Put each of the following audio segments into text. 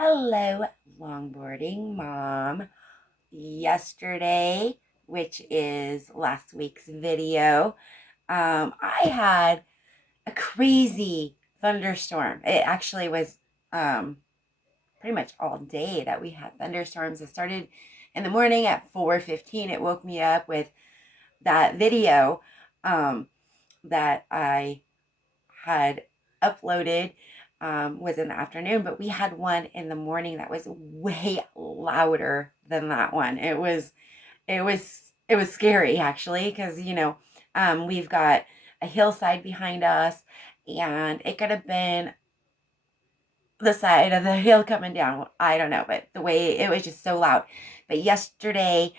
Hello, longboarding mom. Yesterday, which is last week's video, I had a crazy thunderstorm. It actually was um, pretty much all day that we had thunderstorms. It started in the morning at 4:15. It woke me up with that video um, that I had uploaded was in the afternoon, but we had one in the morning that was way louder than that one. It was scary actually because we've got a hillside behind us, and it could have been the side of the hill coming down. I don't know, but the way it was just so loud. But yesterday,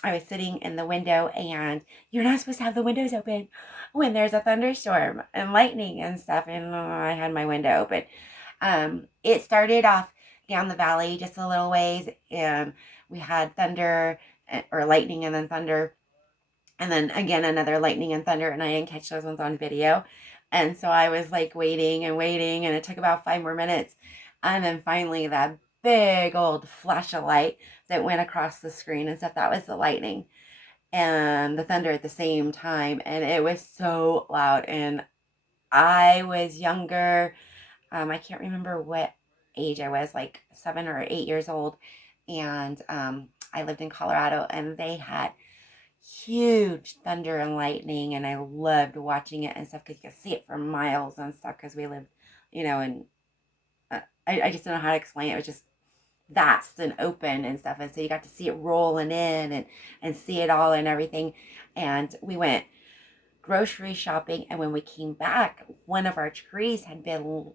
I was sitting in the window, and you're not supposed to have the windows open when there's a thunderstorm and lightning and stuff. And I had my window open. It started off down the valley just a little ways, and we had thunder or lightning and then thunder, and then again another lightning and thunder, and I didn't catch those ones on video. And so I was like waiting and waiting, and it took about 5 more minutes. And then finally, that big old flash of light that went across the screen and stuff, that was the lightning and the thunder at the same time. And it was so loud. And I was younger. I can't remember what age I was, like 7 or 8 years old. And I lived in Colorado, and they had huge thunder and lightning, and I loved watching it and stuff because you could see it for miles and stuff because we lived, and I just don't know how to explain it. It was just vast and open and stuff, and so you got to see it rolling in and see it all and everything. And we went grocery shopping, and when we came back, one of our trees had been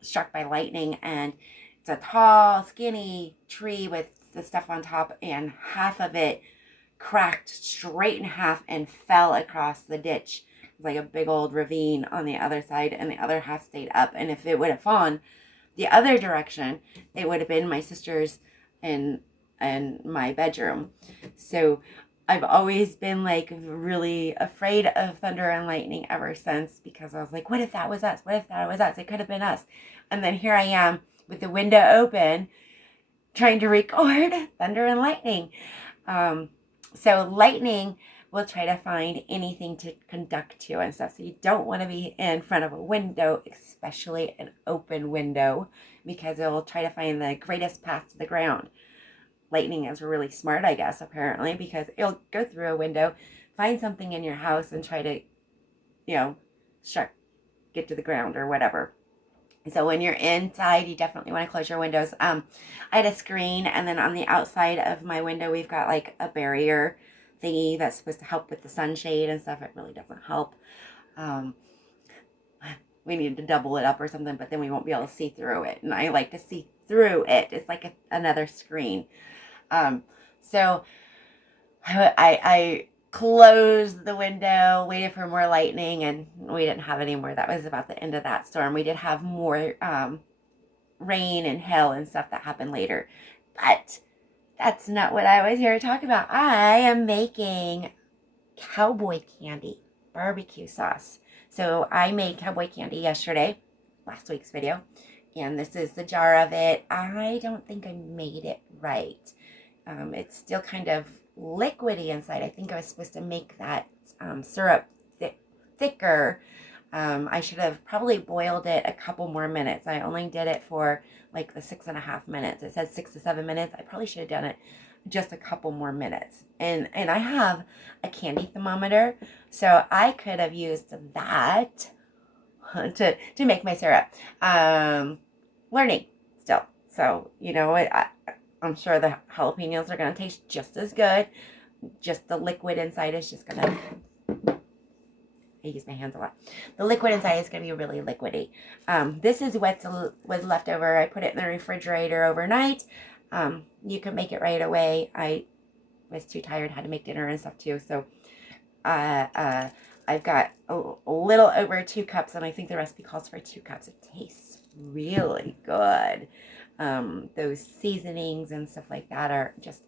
struck by lightning, and it's a tall, skinny tree with the stuff on top, and half of it cracked straight in half and fell across the ditch. It was like a big old ravine on the other side, and the other half stayed up. And if it would have fallen the other direction, it would have been my sister's and my bedroom. So I've always been like really afraid of thunder and lightning ever since, because I was like, what if that was us? What if that was us? It could have been us. And then here I am with the window open trying to record thunder and lightning. So lightning will try to find anything to conduct to and stuff. So you don't want to be in front of a window, especially an open window, because it will try to find the greatest path to the ground. Lightning is really smart, I guess, apparently, because it'll go through a window, find something in your house, and try to, struck, get to the ground or whatever. So when you're inside, you definitely want to close your windows. I had a screen, and then on the outside of my window, we've got like a barrier thingy that's supposed to help with the sunshade and stuff. It really doesn't help. Um, we need to double it up or something, but then we won't be able to see through it. And I like to see through it. It's like another screen. So I closed the window, waited for more lightning, and we didn't have any more. That was about the end of that storm. We did have more rain and hail and stuff that happened later. But that's not what I was here to talk about. I am making cowboy candy barbecue sauce. So I made cowboy candy yesterday, last week's video, and this is the jar of it. I don't think I made it right. It's still kind of liquidy inside. I think I was supposed to make that syrup thicker. I should have probably boiled it a couple more minutes. I only did it for like the 6.5 minutes. It said 6 to 7 minutes. I probably should have done it just a couple more minutes. And I have a candy thermometer, so I could have used that to make my syrup. Learning still. So, I'm sure the jalapenos are going to taste just as good. Just the liquid inside is just going to... I use my hands a lot. The liquid inside is going to be really liquidy. This is what was left over. I put it in the refrigerator overnight. You can make it right away. I was too tired, had to make dinner and stuff too. So I've got a little over 2 cups, and I think the recipe calls for 2 cups. It tastes really good. Those seasonings and stuff like that are just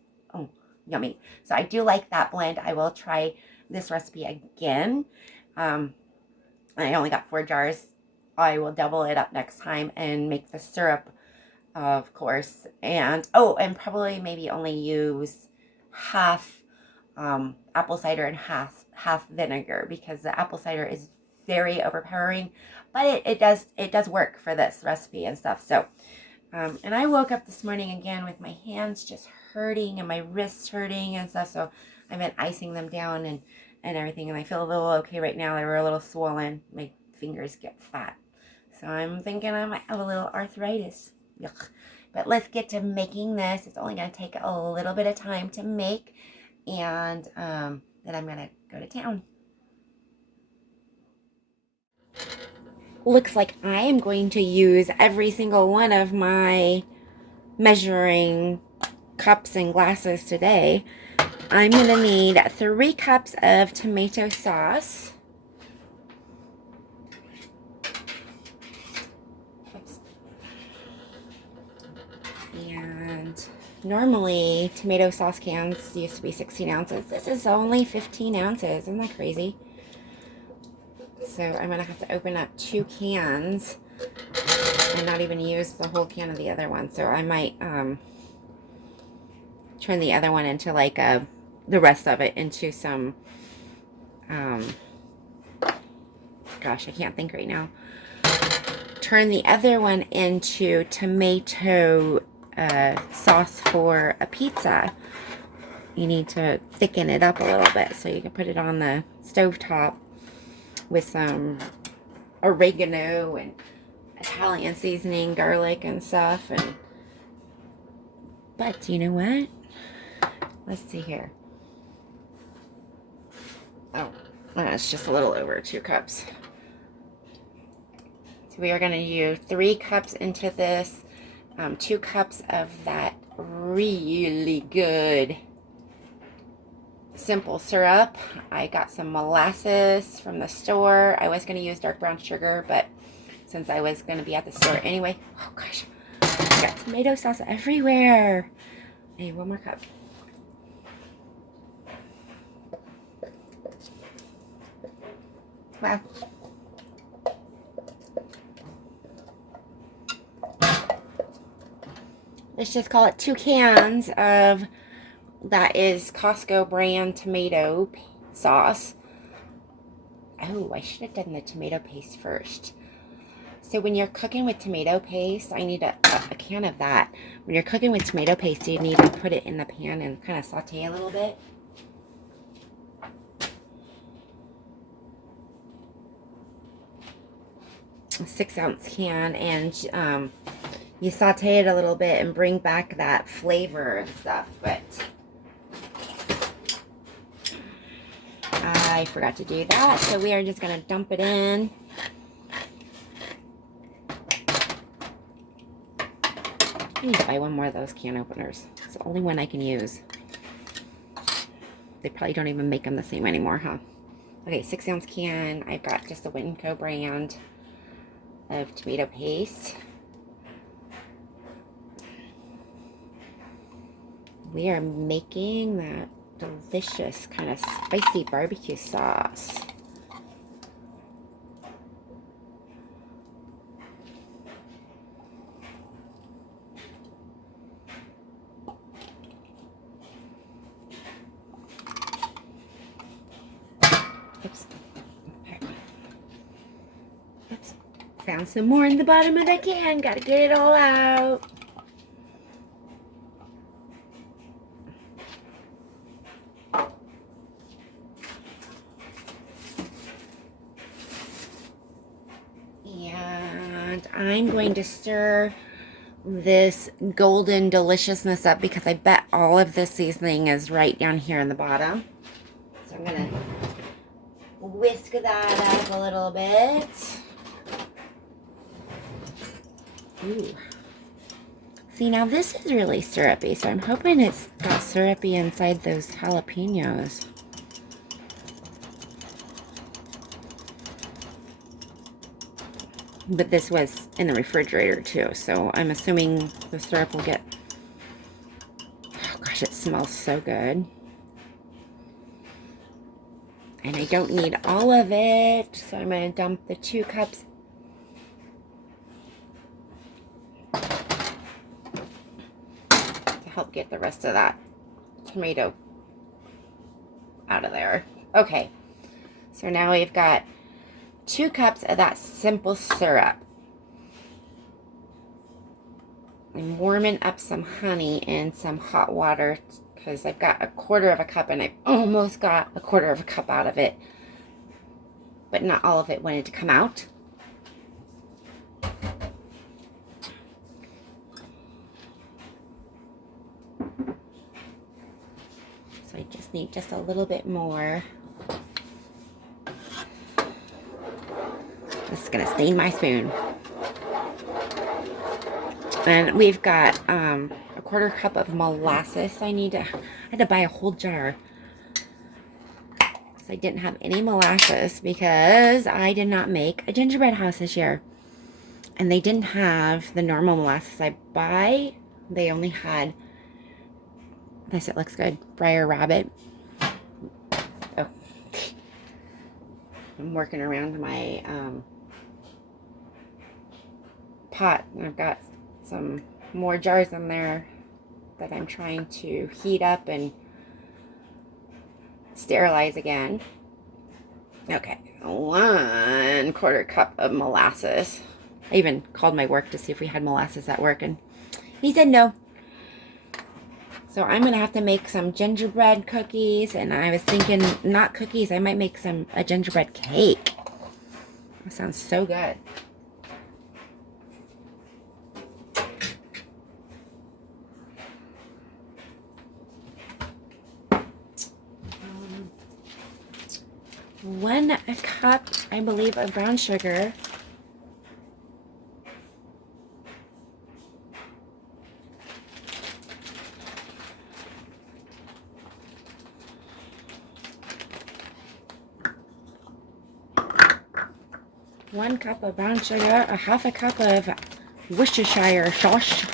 yummy. So I do like that blend. I will try this recipe again. I only got 4 jars. I will double it up next time and make the syrup of course. And oh, and probably maybe only use half apple cider and half vinegar, because the apple cider is very overpowering, but it does work for this recipe and stuff. So and I woke up this morning again with my hands just hurting and my wrists hurting and stuff. So I've been icing them down and everything, and I feel a little okay right now. They were a little swollen. My fingers get fat, so I'm thinking I might have a little arthritis. Yuck. But let's get to making this. It's only going to take a little bit of time to make, and then I'm going to go to town. Looks like I am going to use every single one of my measuring cups and glasses today. I'm going to need 3 cups of tomato sauce. And normally tomato sauce cans used to be 16 ounces. This is only 15 ounces. Isn't that crazy? So I'm going to have to open up 2 cans and not even use the whole can of the other one. So I might turn the other one into like the rest of it into some, gosh, I can't think right now. Turn the other one into tomato sauce for a pizza. You need to thicken it up a little bit so you can put it on the stovetop with some oregano and Italian seasoning, garlic and stuff. But you know what? Let's see here. Oh, it's just a little over 2 cups. So we are going to use 3 cups into this, 2 cups of that really good simple syrup. I got some molasses from the store. I was going to use dark brown sugar, but since I was going to be at the store anyway, oh gosh, I got tomato sauce everywhere. I need 1 more cup. Wow. Let's just call it 2 cans of that is Costco brand tomato sauce. Oh, I should have done the tomato paste first. So when you're cooking with tomato paste, I need a can of that. When you're cooking with tomato paste, you need to put it in the pan and kind of saute a little bit. A 6-ounce can, and you saute it a little bit and bring back that flavor and stuff. But I forgot to do that, so we are just going to dump it in. I need to buy 1 more of those can openers. It's the only one I can use. They probably don't even make them the same anymore, huh? Okay, 6-ounce can. I've got just the Winco brand of tomato paste. We are making that delicious kind of spicy barbecue sauce. Oops. Oops. Found some more in the bottom of the can. Gotta get it all out. And I'm going to stir this golden deliciousness up because I bet all of this seasoning is right down here in the bottom. So I'm going to whisk that up a little bit. Ooh. See, now this is really syrupy, so I'm hoping it's got syrupy inside those jalapenos. But this was in the refrigerator too, so I'm assuming the syrup will get... Oh gosh, it smells so good. And I don't need all of it, so I'm going to dump the 2 cups help get the rest of that tomato out of there. Okay, so now we've got 2 cups of that simple syrup. I'm warming up some honey in some hot water because I've got 1/4 of a cup and I almost got 1/4 of a cup out of it, but not all of it wanted to come out. So I just need just a little bit more. This is gonna stain my spoon. And we've got a 1/4 cup of molasses. I had to buy a whole jar. So I didn't have any molasses because I did not make a gingerbread house this year. And they didn't have the normal molasses I buy. They only had, this, it looks good, Briar Rabbit. Oh. I'm working around my pot. And I've got some more jars in there that I'm trying to heat up and sterilize again. Okay, 1/4 cup of molasses. I even called my work to see if we had molasses at work, and he said no. So I'm gonna have to make some gingerbread cookies, and I was thinking not cookies, I might make a gingerbread cake. That sounds so good. One cup, I believe, of brown sugar. One cup of brown sugar, 1/2 cup of Worcestershire sauce.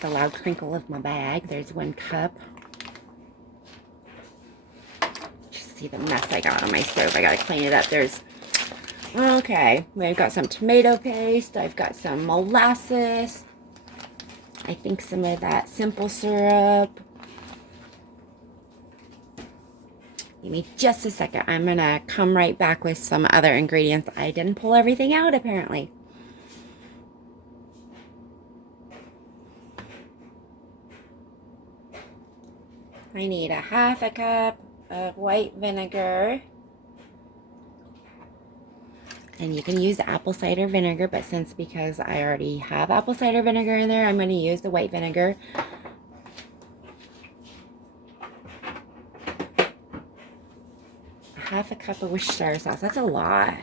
The loud crinkle of my bag. There's 1 cup. Just see the mess I got on my stove. I gotta clean it up. Okay, we've got some tomato paste. I've got some molasses. I think some of that simple syrup. Give me just a second. I'm gonna come right back with some other ingredients. I didn't pull everything out apparently. I need 1/2 cup of white vinegar. And you can use apple cider vinegar, but because I already have apple cider vinegar in there, I'm going to use the white vinegar. Half a cup of Worcestershire sauce. That's a lot.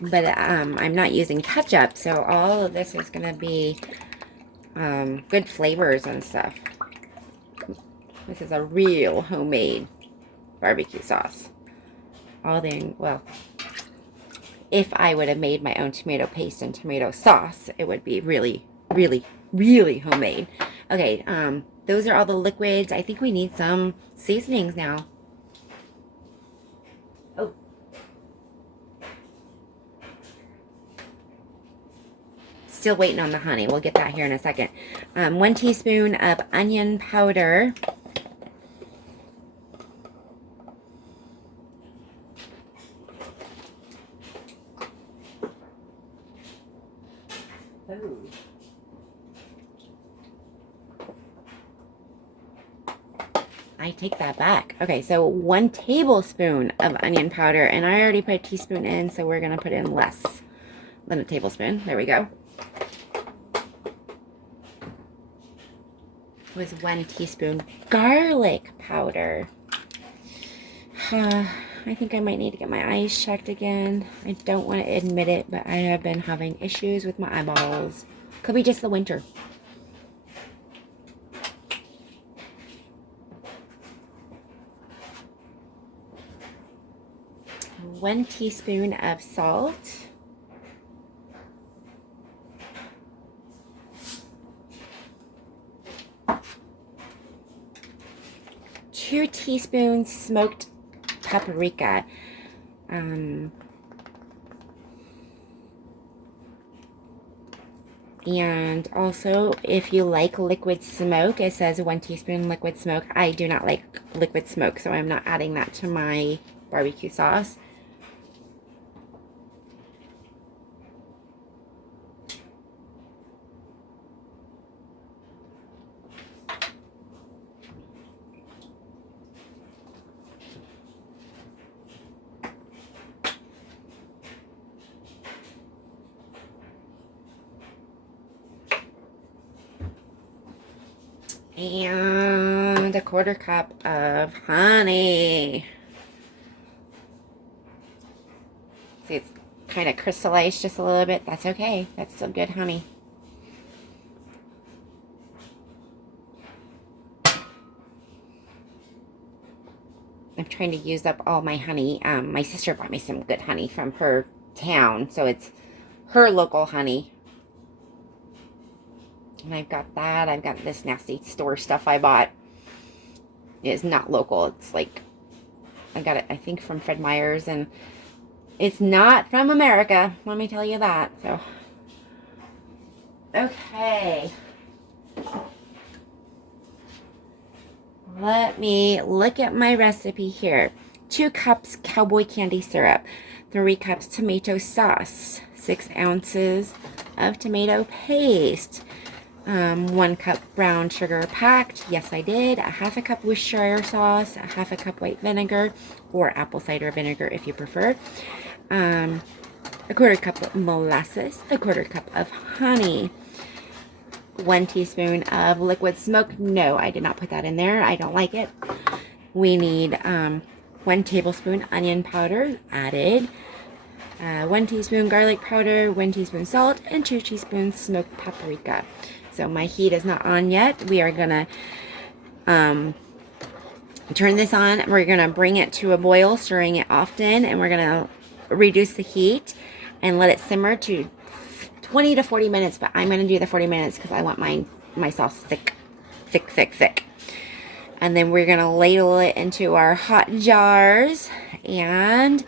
But I'm not using ketchup, so all of this is going to be good flavors and stuff. This is a real homemade barbecue sauce. Well, if I would have made my own tomato paste and tomato sauce, it would be really, really, really homemade. Okay, those are all the liquids. I think we need some seasonings now. Oh. Still waiting on the honey. We'll get that here in a second. 1 teaspoon of onion powder. Ooh. I take that back. Okay, so 1 tablespoon of onion powder, and I already put a teaspoon in, so we're gonna put in less than a tablespoon. There we go. With 1 teaspoon garlic powder. I think I might need to get my eyes checked again. I don't want to admit it, but I have been having issues with my eyeballs. Could be just the winter. One teaspoon of salt. 2 teaspoons smoked paprika. And also, if you like liquid smoke, it says 1 teaspoon liquid smoke. I do not like liquid smoke, so I'm not adding that to my barbecue sauce. And a 1/4 cup of honey. See, it's kind of crystallized just a little bit. That's okay. That's still good honey. I'm trying to use up all my honey. My sister bought me some good honey from her town, so it's her local honey. And I've got that. I've got this nasty store stuff I bought. It's not local. It's like, I got it, I think, from Fred Meyer's, and it's not from America. Let me tell you that. So, okay. Let me look at my recipe here. 2 cups Cowboy candy syrup, 3 cups tomato sauce, 6 ounces of tomato paste, 1 cup brown sugar packed. Yes, I did. 1/2 cup Worcestershire sauce, 1/2 cup white vinegar, or apple cider vinegar if you prefer. 1/4 cup of molasses, 1/4 cup of honey, 1 teaspoon of liquid smoke. No, I did not put that in there. I don't like it. We need 1 tablespoon onion powder added, 1 teaspoon garlic powder, 1 teaspoon salt, and 2 teaspoons smoked paprika. So my heat is not on yet. We are gonna turn this on. We're gonna bring it to a boil, stirring it often, and we're gonna reduce the heat and let it simmer to 20 to 40 minutes. But I'm gonna do the 40 minutes because I want my sauce thick. And then we're gonna ladle it into our hot jars, and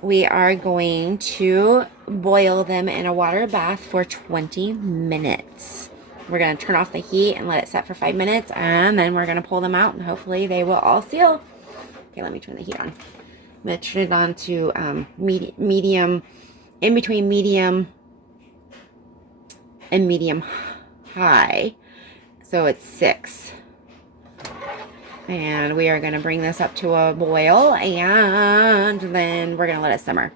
we are going to boil them in a water bath for 20 minutes. We're going to turn off the heat and let it set for 5 minutes, and then we're going to pull them out, and hopefully they will all seal. Okay, let me turn the heat on. I'm going to turn it on to medium, in between medium and medium high. So it's 6. And we are going to bring this up to a boil, and then we're going to let it simmer.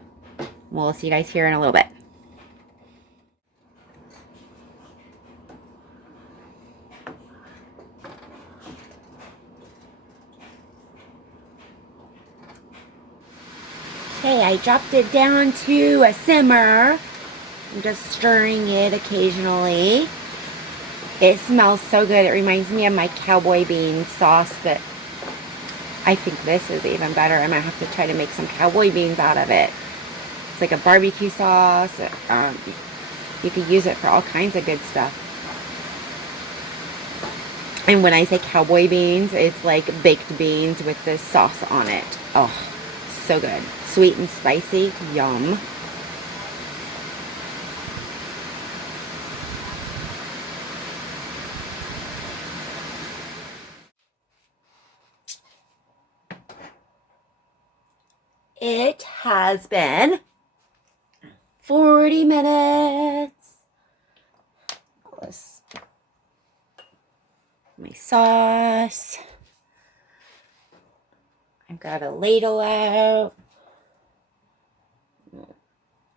We'll see you guys here in a little bit. Okay, I dropped it down to a simmer. I'm just stirring it occasionally. It smells so good. It reminds me of my Cowboy bean sauce, but I think this is even better. I might have to try to make some Cowboy beans out of it. It's like a barbecue sauce. You could use it for all kinds of good stuff. And when I say Cowboy beans, it's like baked beans with this sauce on it. Oh, so good. Sweet and spicy. Yum. It has been 40 minutes. My sauce. I've got a ladle out.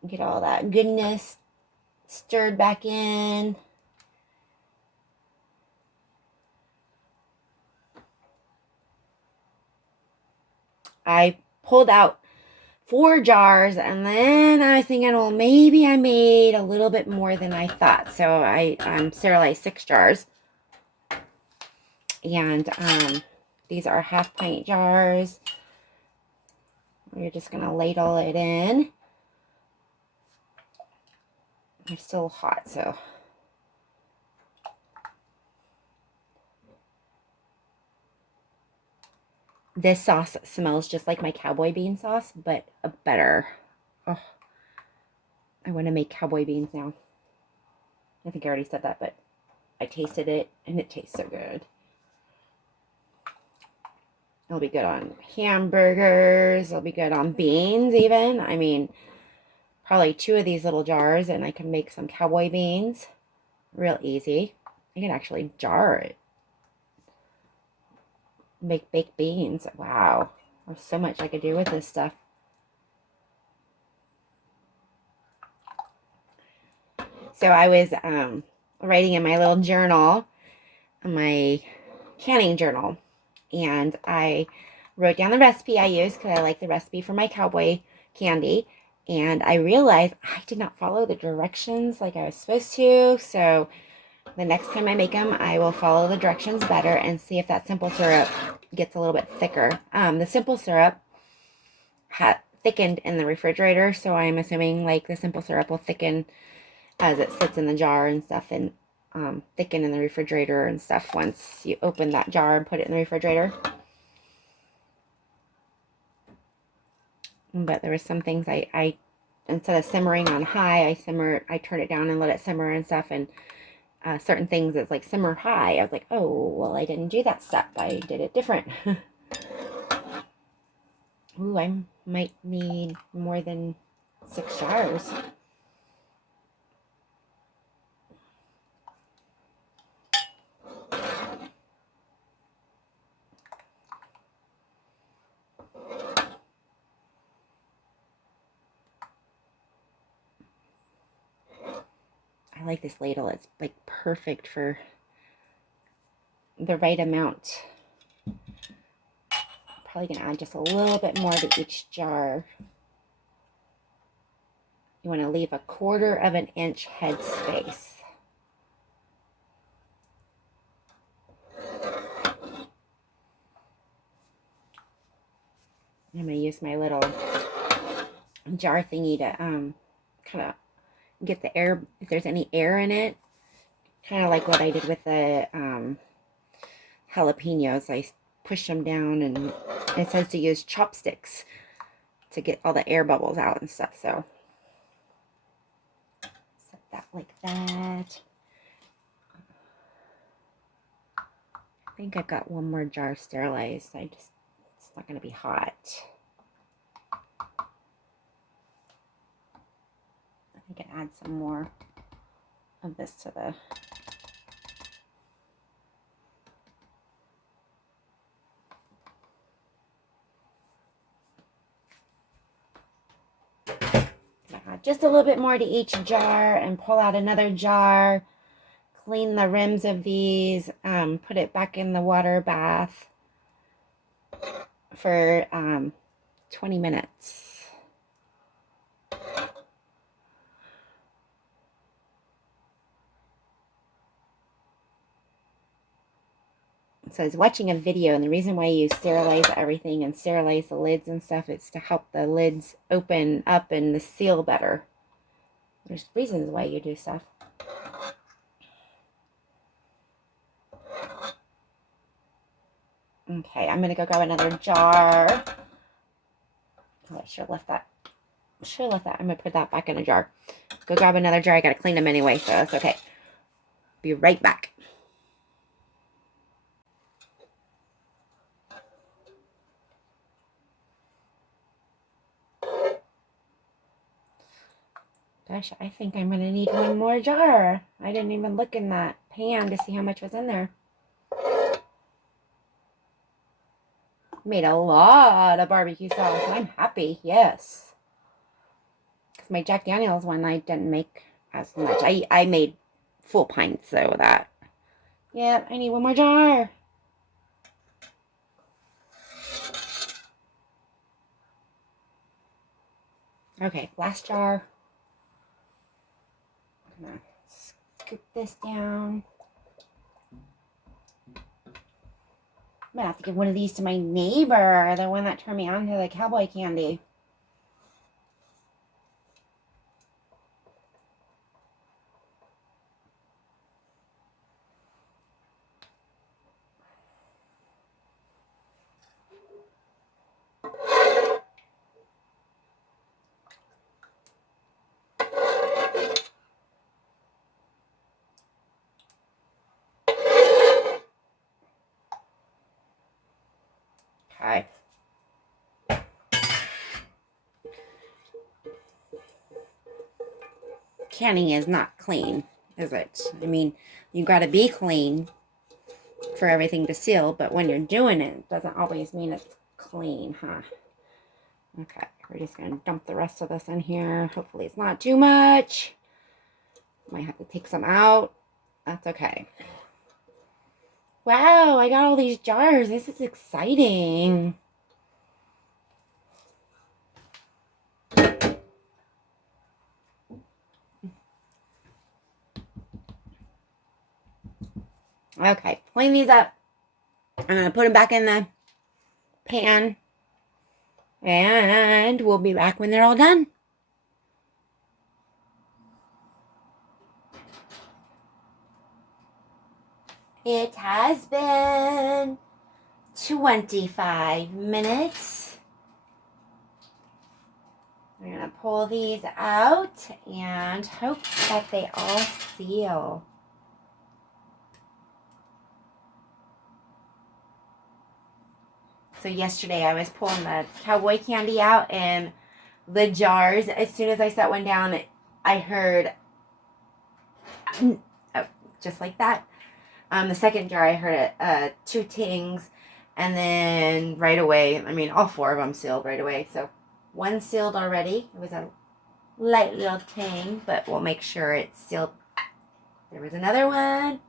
Get all that goodness stirred back in. I pulled out 4 jars, and then I was thinking, well, maybe I made a little bit more than I thought. So I sterilized 6 jars. And these are 1/2 pint jars. We're just going to ladle it in. They're still hot, so. This sauce smells just like my cowboy bean sauce, but better. Oh, I want to make cowboy beans now. I think I already said that, but I tasted it and it tastes so good. It'll be good on hamburgers. It'll be good on beans even. I mean, probably 2 of these little jars and I can make some cowboy beans. Real easy. I can actually jar it. Make baked beans. Wow. There's so much I could do with this stuff. So I was writing in my little journal, my canning journal, and I wrote down the recipe I used because I like the recipe for my cowboy candy. And I realized I did not follow the directions like I was supposed to. So the next time I make them, I will follow the directions better and see if that simple syrup gets a little bit thicker. The simple syrup had thickened in the refrigerator, so I'm assuming like the simple syrup will thicken as it sits in the jar and stuff, and thicken in the refrigerator and stuff once you open that jar and put it in the refrigerator. But there were some things I instead of simmering on high, I turn it down and let it simmer and stuff, and certain things it's like simmer high. I was like, oh, well, I didn't do that step. I did it different. Ooh, I might need more than 6 jars. I like this ladle. It's like perfect for the right amount. Probably gonna add just a little bit more to each jar. You want to leave a 1/4 of an inch head space. I'm gonna use my little jar thingy to kind of get the air, if there's any air in it, kind of like what I did with the jalapenos. I push them down, and it says to use chopsticks to get all the air bubbles out and stuff. So set that like that. I think I've got one more jar sterilized. It's not going to be hot. I can add some more of this to the add just a little bit more to each jar and pull out another jar. Clean the rims of these, put it back in the water bath for 20 minutes. So I was watching a video, and the reason why you sterilize everything and sterilize the lids and stuff is to help the lids open up and the seal better. There's reasons why you do stuff. Okay, I'm gonna go grab another jar. Oh, I should have left that. I'm gonna put that back in a jar. Go grab another jar. I gotta clean them anyway, so that's okay. Be right back. Gosh, I think I'm gonna need one more jar. I didn't even look in that pan to see how much was in there. Made a lot of barbecue sauce. I'm happy, yes. Because my Jack Daniels one, I didn't make as much. I made full pints, so that. Yep, I need one more jar. Okay, last jar. I'm gonna scoop this down. I'm gonna have to give one of these to my neighbor, the one that turned me on to the cowboy candy. Okay. Canning is not clean, is it? I mean, you gotta be clean for everything to seal, but when you're doing it, it doesn't always mean it's clean, huh? Okay, we're just gonna dump the rest of this in here. Hopefully it's not too much. Might have to take some out. That's okay. Wow, I got all these jars. This is exciting. Okay, clean these up. I'm going to put them back in the pan. And we'll be back when they're all done. It has been 25 minutes. We're going to pull these out and hope that they all seal. So yesterday I was pulling the Cowboy candy out and the jars. As soon as I set one down, I heard, oh, just like that. The second jar, I heard it, 2 tings, and then right away, I mean, all 4 of them sealed right away. So one sealed already. It was a light little ting, but we'll make sure it's sealed. There was another one.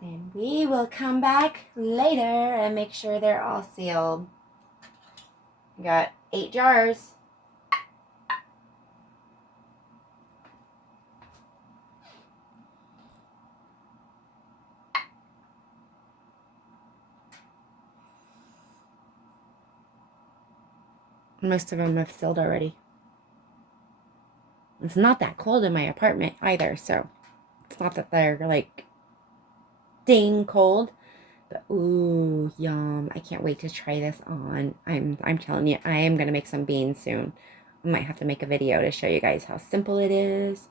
And we will come back later and make sure they're all sealed. We got 8 jars. Most of them have sealed already. It's not that cold in my apartment either, so it's not that they're like dang cold. But ooh, yum. I can't wait to try this on. I'm telling you, I am gonna make some beans soon. I might have to make a video to show you guys how simple it is.